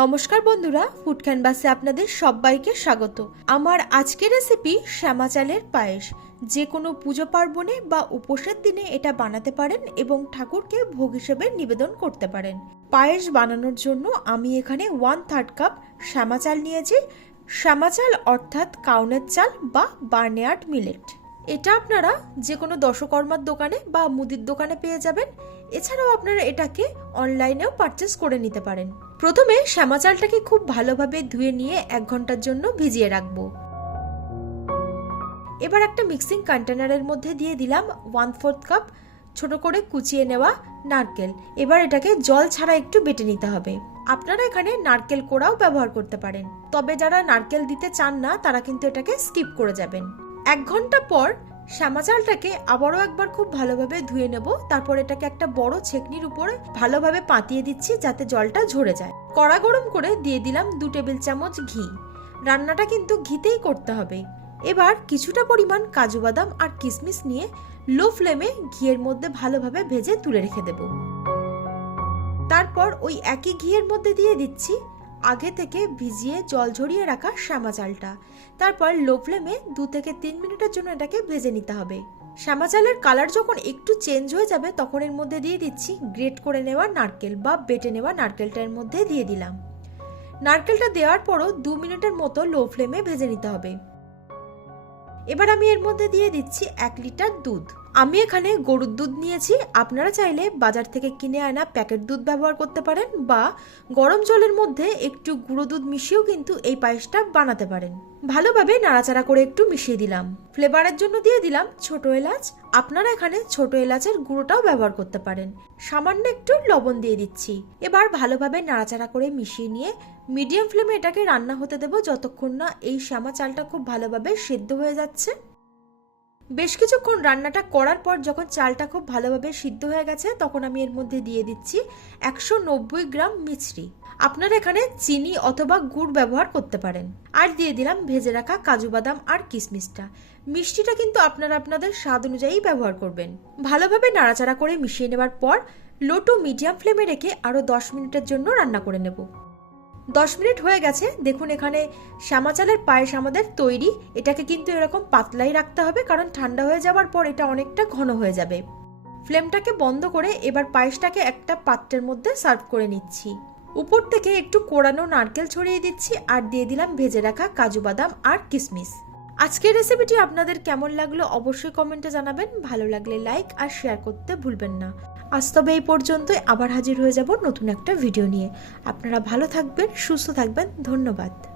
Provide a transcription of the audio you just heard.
নমস্কার বন্ধুরা ফুড ক্যানভাসে আপনাদের সবাইকে স্বাগত। আমার আজকের রেসিপি শ্যামা চালের পায়েস। যে কোনো পুজো পার্বণে বা উপোসের দিনে এটা বানাতে পারেন এবং ঠাকুরকে ভোগ হিসেবে নিবেদন করতে পারেন। পায়েস বানানোর জন্য আমি এখানে ওয়ান থার্ড কাপ শ্যামা চাল নিয়েছি। শ্যামা চাল অর্থাৎ কাউনের চাল বা বার্নিয়ার্ড মিলেট। এটা আপনারা যে কোনো দশকর্মার দোকানে বা মুদির দোকানে পেয়ে যাবেন। এছাড়াও আপনারা এটাকে অনলাইনেও পারচেস করে নিতে পারেন। প্রথমে শ্যামা চালটাকে খুব ভালোভাবে ধুয়ে নিয়ে এক ঘণ্টার জন্য ভিজিয়ে রাখব। এবার একটা মিক্সিং কন্টেনারের মধ্যে দিয়ে দিলাম ওয়ান ফোর্থ কাপ ছোট করে কুচিয়ে নেওয়া নারকেল। এবার এটাকে জল ছাড়া একটু বেটে নিতে হবে। আপনারা এখানে নারকেল কোড়াও ব্যবহার করতে পারেন। তবে যারা নারকেল দিতে চান না, তারা কিন্তু এটাকে স্কিপ করে যাবেন। এক ঘণ্টা পর শ্যামা চালটাকে আবারও একবার খুব ভালোভাবে ধুয়ে নেব। তারপর এটাকে একটা বড় ছেকনির উপরে ভালোভাবে পাতিয়ে দিচ্ছি যাতে জলটা ঝরে যায়। কড়া গরম করে দিয়ে দিলাম দু টেবিল চামচ ঘি। রান্নাটা কিন্তু ঘিতেই করতে হবে। এবার কিছুটা পরিমাণ কাজু বাদাম আর কিশমিশ নিয়ে লো ফ্লেমে ঘিয়ের মধ্যে ভালোভাবে ভেজে তুলে রেখে দেব। তারপর ওই একই ঘিয়ের মধ্যে দিয়ে দিচ্ছি আগে থেকে ভিজিয়ে জল ঝরিয়ে রাখা শ্যামা চালটা তারপর লো ফ্লেমে দু থেকে তিন মিনিটের জন্য এটাকে ভেজে নিতে হবে। শ্যামা চালের কালার যখন একটু চেঞ্জ হয়ে যাবে, তখন এর মধ্যে দিয়ে দিচ্ছি গ্রেট করে নেওয়া নারকেল বা বেটে নেওয়া নারকেলটা এর মধ্যে দিয়ে দিলাম। নারকেলটা দেওয়ার পরও দু মিনিটের মতো লো ফ্লেমে ভেজে নিতে হবে। এবার আমি এর মধ্যে দিয়ে দিচ্ছি এক লিটার দুধ। আমি এখানে গরুর দুধ নিয়েছি। আপনারা চাইলে বাজার থেকে কিনে আনা প্যাকেট দুধ ব্যবহার করতে পারেন বা গরম জলের মধ্যে একটু গুঁড়ো দুধ মিশিয়েও কিন্তু এই পায়েসটা বানাতে পারেন। ভালোভাবে নাড়াচাড়া করে একটু মিশিয়ে দিলাম। ফ্লেভারের জন্য দিয়ে দিলাম ছোট এলাচ। আপনারা এখানে ছোট এলাচের গুঁড়োটাও ব্যবহার করতে পারেন। সামান্য একটু লবণ দিয়ে দিচ্ছি। এবার ভালোভাবে নাড়াচাড়া করে মিশিয়ে নিয়ে মিডিয়াম ফ্লেমে এটাকে রান্না হতে দেবো যতক্ষণ না এই শ্যামা চালটা খুব ভালোভাবে সেদ্ধ হয়ে যাচ্ছে। বেশ কিছুক্ষণ রান্নাটা করার পর যখন চালটা খুব ভালোভাবে সিদ্ধ হয়ে গেছে, তখন আমি এর মধ্যে দিয়ে দিচ্ছি একশো নব্বই গ্রাম মিছরি। আপনারা এখানে চিনি অথবা গুড় ব্যবহার করতে পারেন। আর দিয়ে দিলাম ভেজে রাখা কাজু বাদাম আর কিশমিশটা। মিষ্টিটা কিন্তু আপনারা আপনাদের স্বাদ অনুযায়ী ব্যবহার করবেন। ভালোভাবে নাড়াচাড়া করে মিশিয়ে নেবার পর লো টু মিডিয়াম ফ্লেমে রেখে আরও দশ মিনিটের জন্য রান্না করে নেব। দশ মিনিট হয়ে গেছে। দেখুন এখানে শ্যামা চালের পায়েস আমাদের তৈরি। এটাকে কিন্তু এরকম পাতলাই রাখতে হবে কারণ ঠান্ডা হয়ে যাওয়ার পর এটা অনেকটা ঘন হয়ে যাবে। ফ্লেমটাকে বন্ধ করে এবার পায়েসটাকে একটা পাত্রের মধ্যে সার্ভ করে নিচ্ছি। উপর থেকে একটু কোড়ানো নারকেল ছড়িয়ে দিচ্ছি আর দিয়ে দিলাম ভেজে রাখা কাজু বাদাম আর কিশমিশ আজকের রেসিপিটি আপনাদের কেমন লাগল অবশ্যই কমেন্টে জানাবেন। ভালো লাগলে লাইক আর শেয়ার করতে ভুলবেন না। আজ তবে এই পর্যন্তই। আবার হাজির হয়ে যাব নতুন একটা ভিডিও নিয়ে। আপনারা ভালো থাকবেন, সুস্থ থাকবেন। ধন্যবাদ।